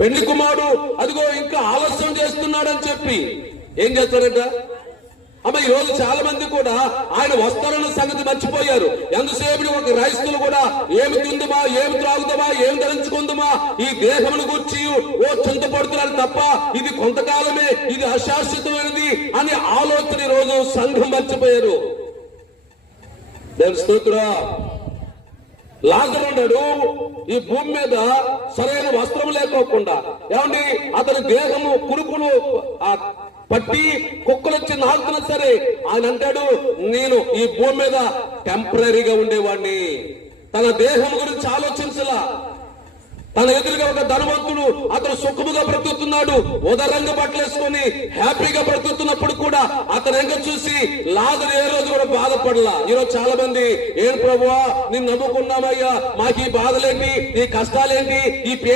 పెళ్ళి కుమారుడు అదిగో ఇంకా ఆలస్యం చేస్తున్నాడని చెప్పి ఏం చేస్తారట అమ్మ ఈ రోజు చాలా మంది కూడా ఆయన వస్తారన్న సంగతి మర్చిపోయారు. ఎంతసేపు ఒక రైతులు కూడా ఏమి తిందుమా? ఏమి త్రాగుదామా ఏమి ధరించుకుందామా? ఈ దేహమును గుర్చి ఓ చింతపడుతున్నారు తప్ప ఇది కొంతకాలమే ఇది అశాశ్వతమైనది అని ఆలోచన ఈ రోజు సంఘం మర్చిపోయారు. దేవుని లాజరు ఉన్నాడు ఈ భూమి మీద సరైన వస్త్రం లేకోకుండా. ఏమండి? అతని దేహము కురుకులు పట్టి కుక్కలు వచ్చి నాకుతున్నా సరే ఆయన అంటాడు నేను ఈ భూమి మీద టెంపరీగా ఉండేవాడిని తన దేహం గురించి ఆలోచించలా. తన ఎదురుగా ఒక ధనవంతుడు అతను సుఖముగా బ్రతుకుతున్నాడు. ఉదరంగా బట్టలేసుకొని హ్యాపీగా బ్రతుకుతున్నప్పుడు అతని ఎంక చూసి లాజరు ఏ రోజు కూడా బాధపడలా. ఈరోజు చాలా మంది ఏం ప్రభువా నిన్ను నమ్ముకున్నామయ్యా మాకు ఈ బాధలేంటి? ఈ కష్టాలేంటి? ఈ పే